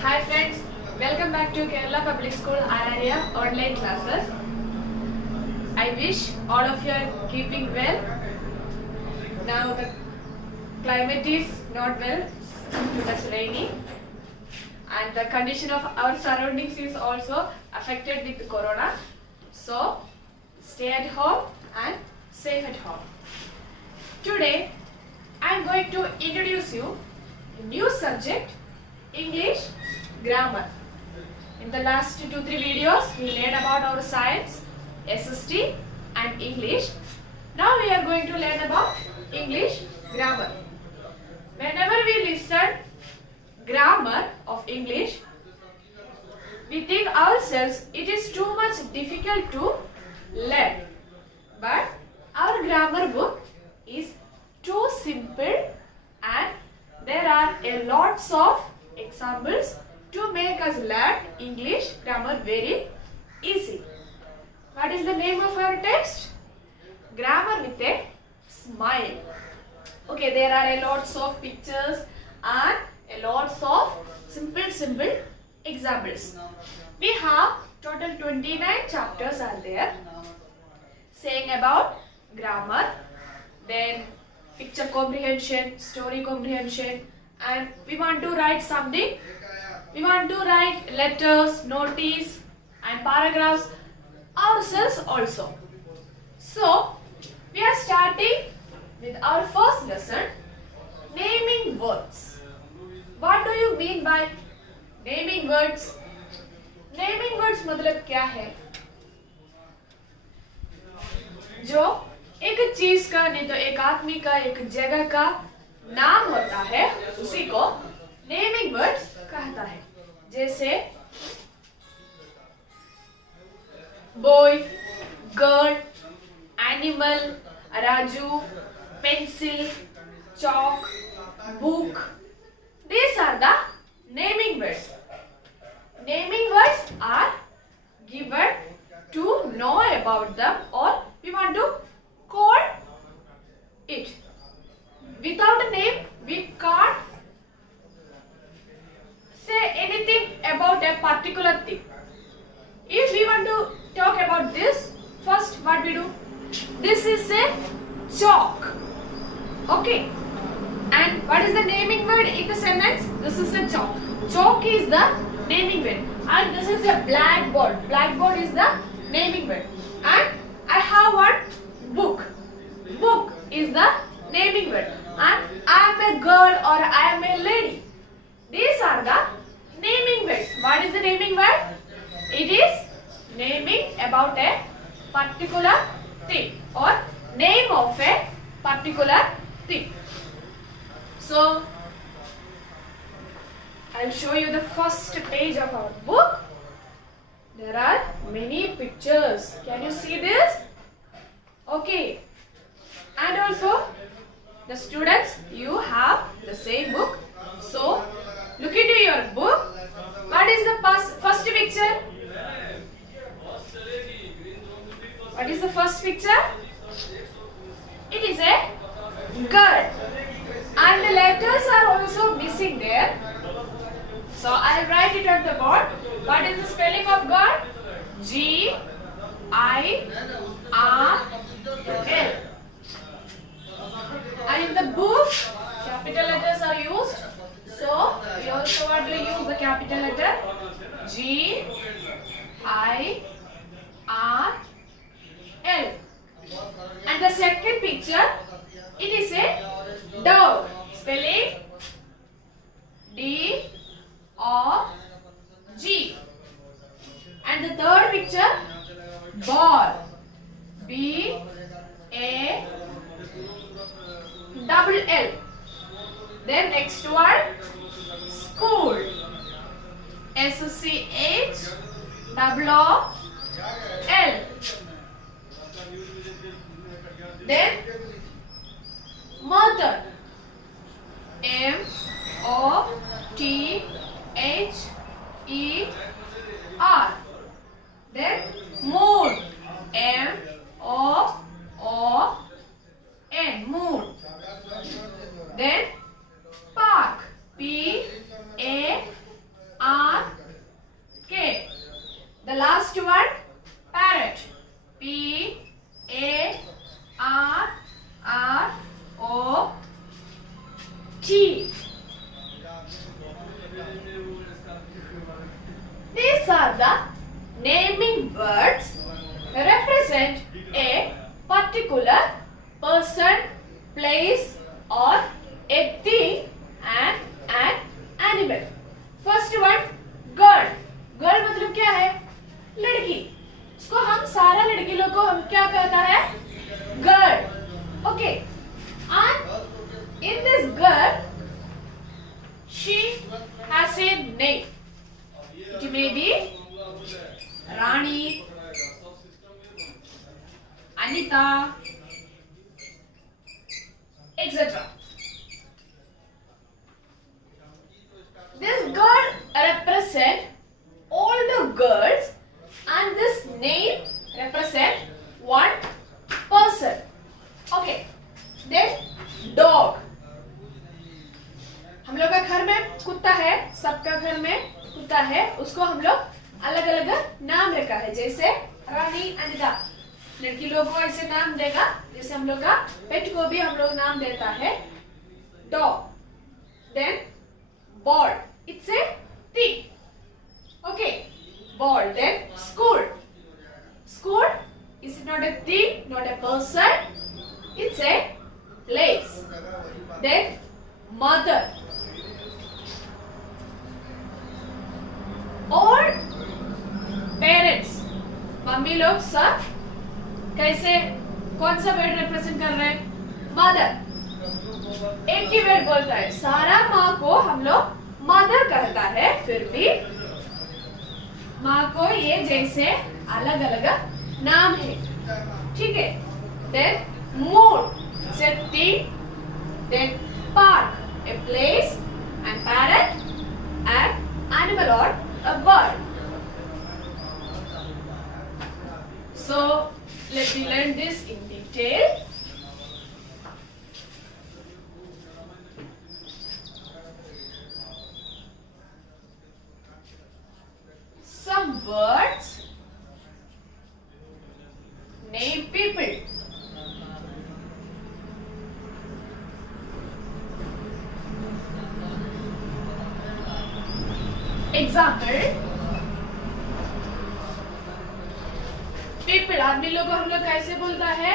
Hi friends, welcome back to Kerala Public School Araria online classes. I wish all of you are keeping well. Now the climate is not well, too much rainy, and the condition of our surroundings is also affected with corona. So stay at home and safe at home. Today I am going to introduce you a new subject, English grammar. In the last 2-3 videos we learned about our science, SST and English. Now we are going to learn about English grammar. Whenever we listen grammar of English, we think ourselves it is too much difficult to learn. But our grammar book is too simple and there are a lots of examples to make us learn English grammar very easy. What is the name of our text? Grammar with a Smile. Okay, there are a lots of pictures and a lots of simple examples. We have total 29 chapters are there saying about grammar, then picture comprehension, story comprehension, and we want to write something. We want to write letters, notice and paragraphs ourselves also. So we are starting with our first lesson, naming words. What do you mean by naming words? Naming words मतलब क्या है? जो एक चीज का नहीं तो एक आदमी का एक जगह का नाम होता है उसी को नेमिंग वर्ड्स कहता है. जैसे boy, girl, animal, Raju, pencil, chalk, book. These are the naming words. Naming words are given to know about them or we want to call it. Without a name, we can't say anything about a particular thing. If we want to talk about this, first what we do? This is a chalk. Okay. And what is the naming word in the sentence? This is a chalk. Chalk is the naming word. And this is a blackboard. Blackboard is the naming word. And I have one book. Book is the naming word. And I am a girl or I am a lady. These are the naming words. What is the naming word? It is naming about a particular thing or name of a particular thing. So I'll show you the first page of our book. There are many pictures. Can you see this? Okay. And also the students, you have the same book. So look into your book. What is the first picture? What is the first picture? It is a girl. And the letters are also missing there. So I'll write it on the board. What is the spelling of girl? Girl. And in the book, capital letters are used. So we also want to use the capital letter Girl. And the second picture, it is a dog. Spelling DOG. And the third picture, ball. BALL. Then next one, school. SCHOOL. Then mother. MOTHER. Then moon. MOON. Moon. Then park. PARK. These are the naming words represent a particular person, place or a thing and an animal. First one, girl. Girl मतलब क्या है? लड़की. इसको हम सारा लड़की लोग को हम क्या कहता है? Girl. Okay. And in this girl, she has a name. It may be Rani, Anita, etc. This girl represents all the girls and this name represents one person. Okay. Then dog. हम लोग का घर में कुत्ता है, सबका घर में कुत्ता है, उसको हम लोग अलग अलग नाम रखा है, जैसे रानी, अनिता. लड़की लोग को ऐसे नाम देगा, जैसे हम लोग का पेट को भी हम लोग नाम देता है dog. Then ball, it's a thing. Okay, ball. Then school. School is not a thing, not a person, it's a place. Then mother. और पेरेंट्स, मम्मी लोग सब कैसे, कौन सा वर्ड रिप्रेजेंट कर रहे हैं? मदर. एक ही वर्ड बोलता है, सारा माँ को हम लोग मदर कहता है, फिर भी माँ को ये जैसे अलग अलग नाम है. ठीक है. Then moon, it's a thing. Then park, a place, and parrot, an animal or a bird. So let me learn this in detail. Some words name people. Example, people. आदमी लोग को हम लोग कैसे बोलता है?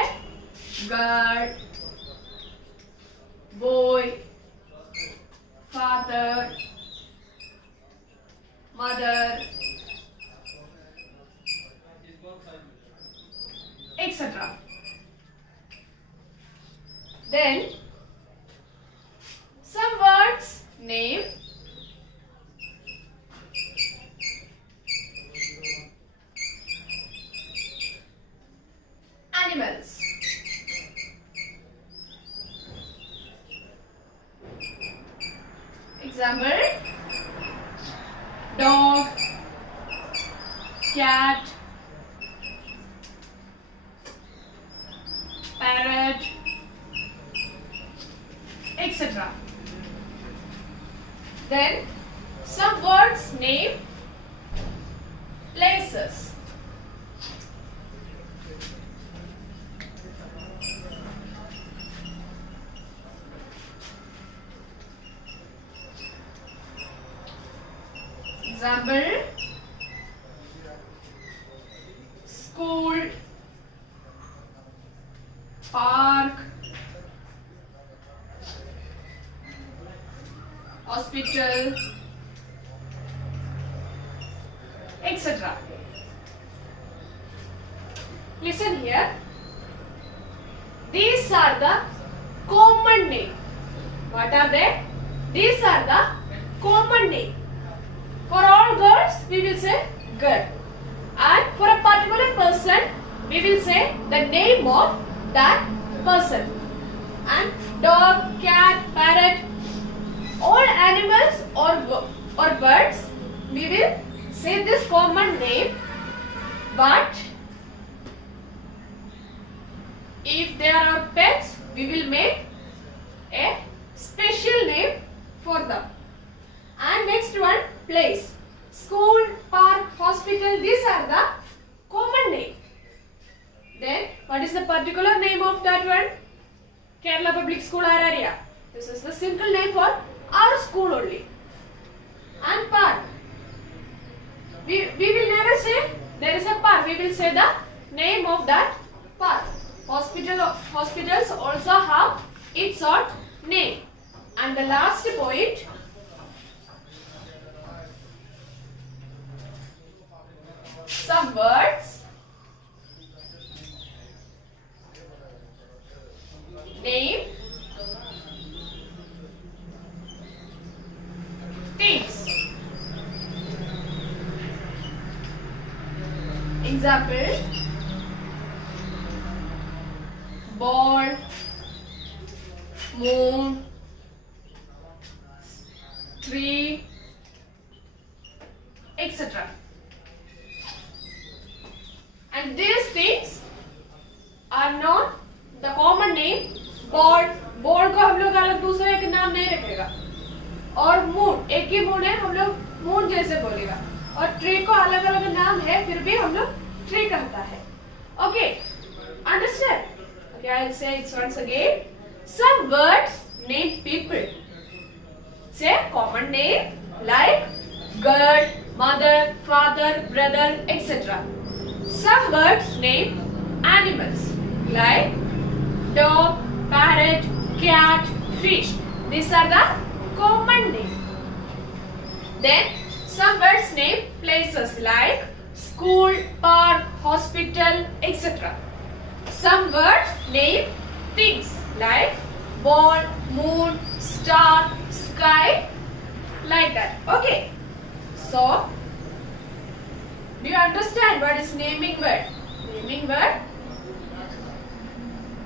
Girl, boy, father, mother, etc. Then some words name animals. Example, dog, cat, parrot, etc. Then some words name places. Example, school, park, hospital, etc. Listen here. These are the common names. What are they? These are the common names. For all girls, we will say girl. And for a particular person, we will say the name of that person. And dog, cat, parrot, all animals or birds, we will say this common name. But if they are our pets, we will make a special name for them. And next one, place. School, park, hospital, these are the common name. Then what is the particular name of that one? Kerala Public School Araria. This is the simple name for our school only. And park. we will never say there is a park. We will say the name of that park. Hospitals also have its own name. And the last point, some words, name, things. Example, ball, moon, tree, etc. And these things are known the common name ball. Ball को हम लोग अलग दूसरा एक नाम नहीं रखेगा. और मून, एक ही मून है, हम लोग मून जैसे बोलेगा. और ट्री को अलग अलग नाम है, फिर भी हम लोग ट्री कहता है. Okay, understand? Okay, I will say it once again. Some words name people. Say common name like girl, mother, father, brother, etc. Some words name animals like dog, parrot, cat, fish. These are the common names. Then some words name places like school, park, hospital, etc. Some words name things like ball, moon, star, sky, like that. Okay. So, do you understand what is naming word? Naming word,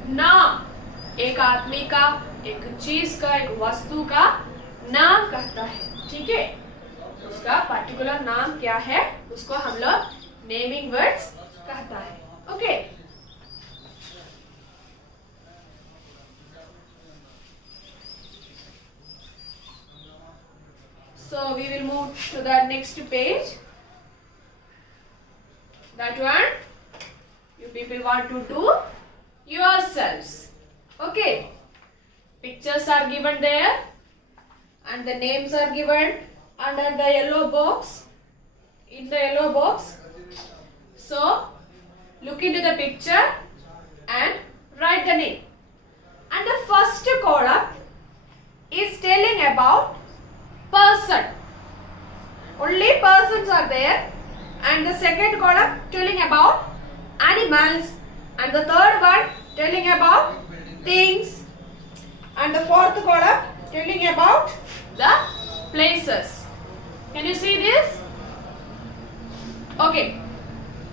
नाम, एक आदमी का, एक चीज का, एक वस्तु का नाम कहता है. ठीक है, उसका पर्टिकुलर नाम क्या है, उसको हम लोग नेमिंग वर्ड्स कहता है. Okay, so we will move to the next page. That one you people want to do yourselves. Okay, pictures are given there and the names are given under the yellow box, in the yellow box. So look into the picture and write the name. And the first column is telling about person. Only persons are there. And the second column telling about animals. And the third one telling about things. And the fourth column telling about the places. Can you see this? Okay.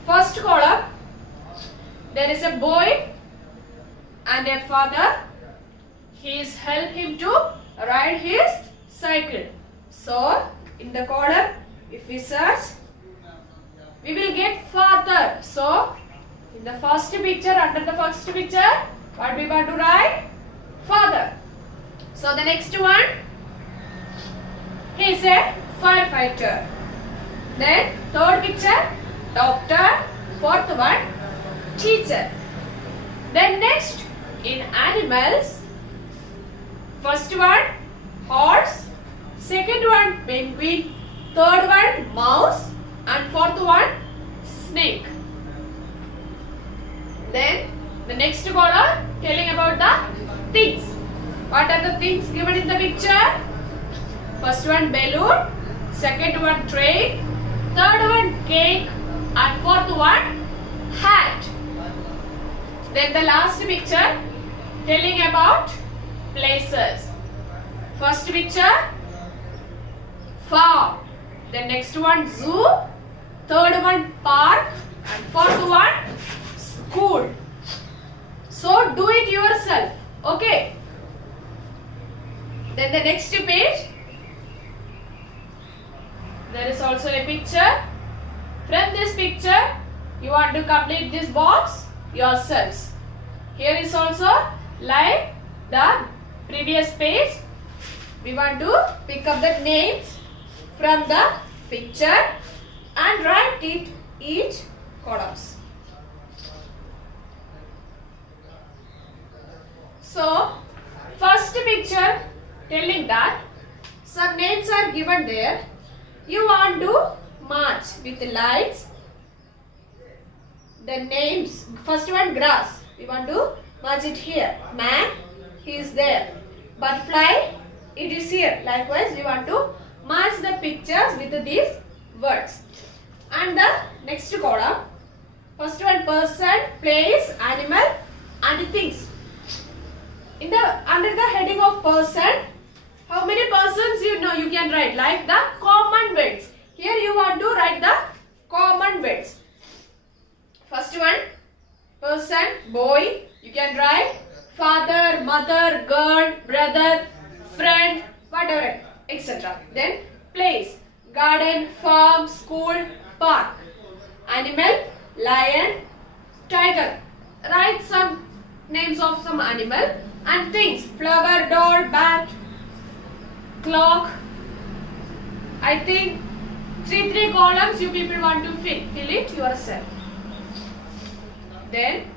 First column, there is a boy and a father. He is helping him to ride his cycle. So, in the column, if we search, we will get father. So, in the first picture, under the first picture, what we want to write? Father. So, the next one, he is a firefighter. Then, third picture, doctor. Fourth one, teacher. Then next, in animals, first one, horse. Second one, penguin. Third one, mouse. And fourth one, snake. Then the next column telling about the things. What are the things given in the picture? First one, balloon. Second one, train. Third one, cake. And fourth one, hat. Then the last picture telling about places. First picture, farm. The next one, zoo. Third one, park. And fourth one, school. So do it yourself. Okay. Then the next page, there is also a picture. From this picture, you want to complete this box yourselves. Here is also like the previous page. We want to pick up the names from the picture and write it each columns. So, first picture telling that some names are given there. You want to march with lights. The names. First one, grass. We want to march it here. Man, he is there. Butterfly, it is here. Likewise, we want to march the pictures with these words. And the next column. First one, person, place, animal, and things. In the under the heading of person, how many persons you know you can write? Like the common words. Here you want to write the common words. First one, person, boy. You can write father, mother, girl, brother, friend, whatever, etc. Then place, garden, farm, school, park. Animal, lion, tiger. Write some names of some animal. And things, flower, doll, bat, clock. I think three columns you people want to fill it yourself. Then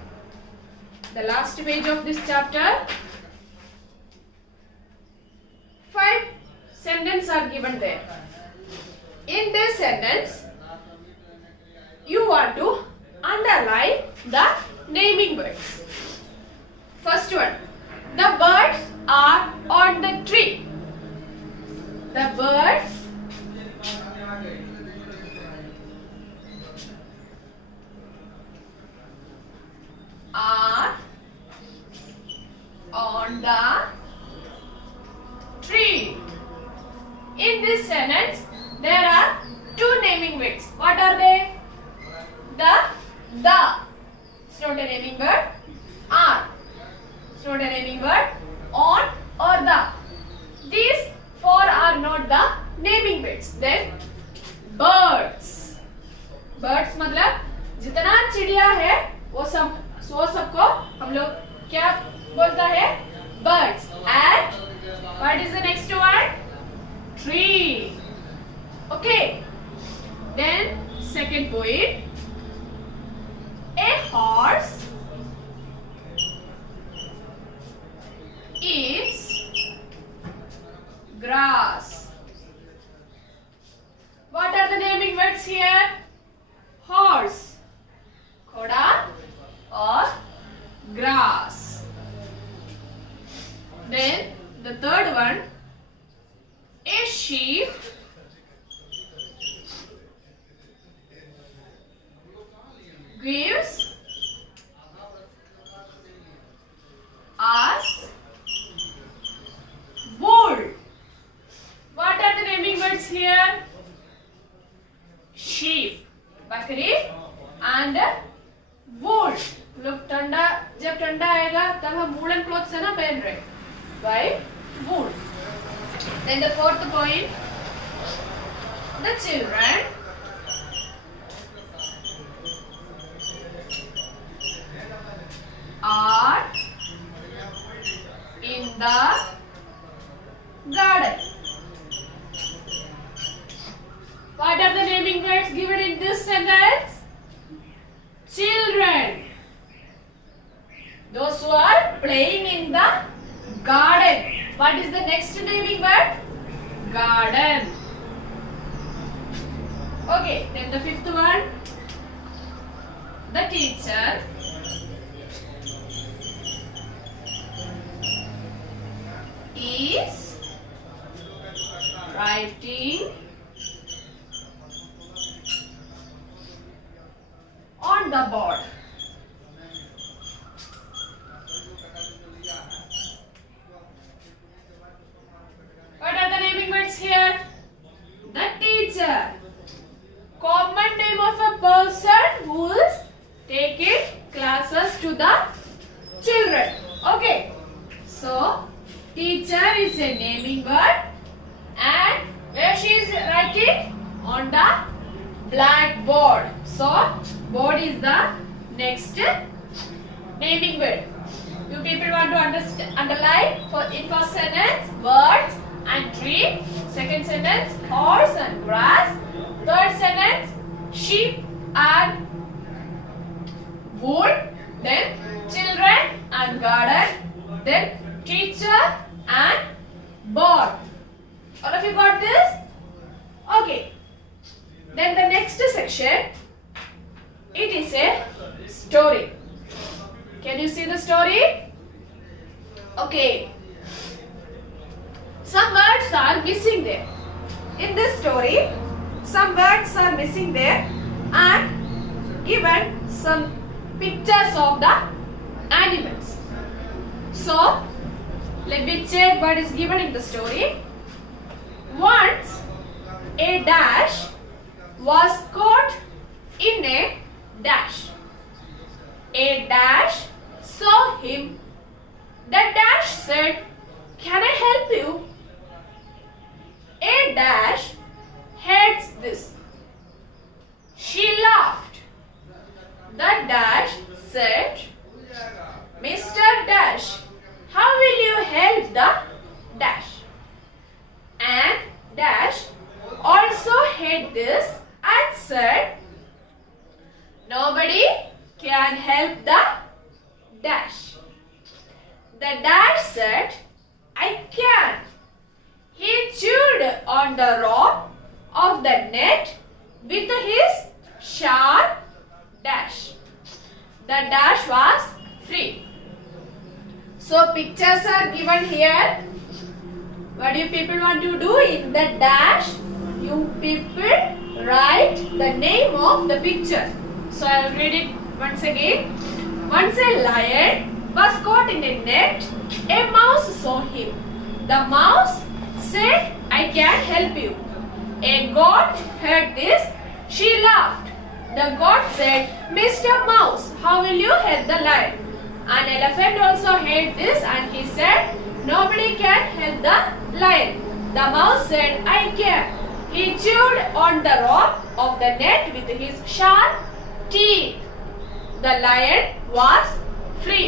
the last page of this chapter, 5 sentences are given there. In this sentence, you want to underline the naming words. First one, the birds are on the tree. The birds are on the tree. In this sentence, there are 2 naming words. What are they? The. It's not a naming word. Are. It's not a naming word. On or the. These 4 are not the naming words. Then birds. Birds मतलब जितना चिड़िया है वो सबको हम लोग क्या बोलता है? Birds. And what is the next one? Tree. Okay. Then second point. A horse eats grass. What are the naming words here? Horse, khoda, or grass. Then the third one, a sheep gives us wool. What are the naming words here? Sheep, बकरी and wool. लोग जब ठंडा आएगा तब हम woolen clothes है ना पहन रहे. Why? Wool. Then the fourth point, the children are in the garden. What are the naming words given in this sentence? Children. Those who are playing in the garden. What is the next naming word? Garden. Okay, then the fifth one. The teacher is writing on the board. What are the naming words here? The teacher. Common name of a person who is taking classes to the children. Okay. So, teacher is a naming word and where she is writing? On the blackboard. So, board is the next naming word. You people want to underline for in first sentence birds and tree. Second sentence horse and grass. Third sentence sheep and wool. Then children and garden. Then teacher and board. All of you got this? Okay. Then the story. Some words are missing there and given some pictures of the animals. So, let me check what is given in the story. Once a dash was caught in a dash. A dash saw him. The dash said, "Can I help you?" A dash hates this. She laughed. The dash said, "Mr. Dash, how will you help the dash?" And dash also hated this and said, "Nobody can help the dash." The dash said, "I can." He chewed on the rope of the net with his sharp dash. The dash was free. So pictures are given here. What do you people want to do in the dash? You people write the name of the picture. So I will read it once again. Once a lion was caught in a net. A mouse saw him. The mouse said, "I can help you." A goat heard this. She laughed. The goat said, "Mr. Mouse, how will you help the lion?" An elephant also heard this and he said, "Nobody can help the lion." The mouse said, "I can." He chewed on the rope of the net with his sharp teeth. The lion was free.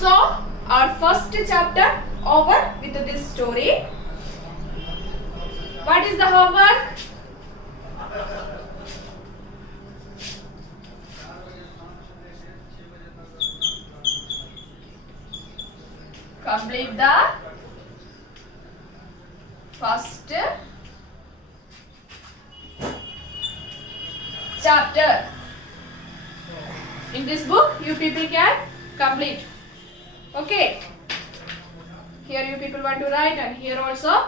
So, our first chapter over with this story. What is the homework? Complete the first chapter. In this book, you people can complete. Okay. Here you people want to write and here also.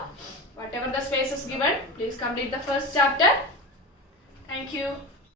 Whatever the space is given, please complete the first chapter. Thank you.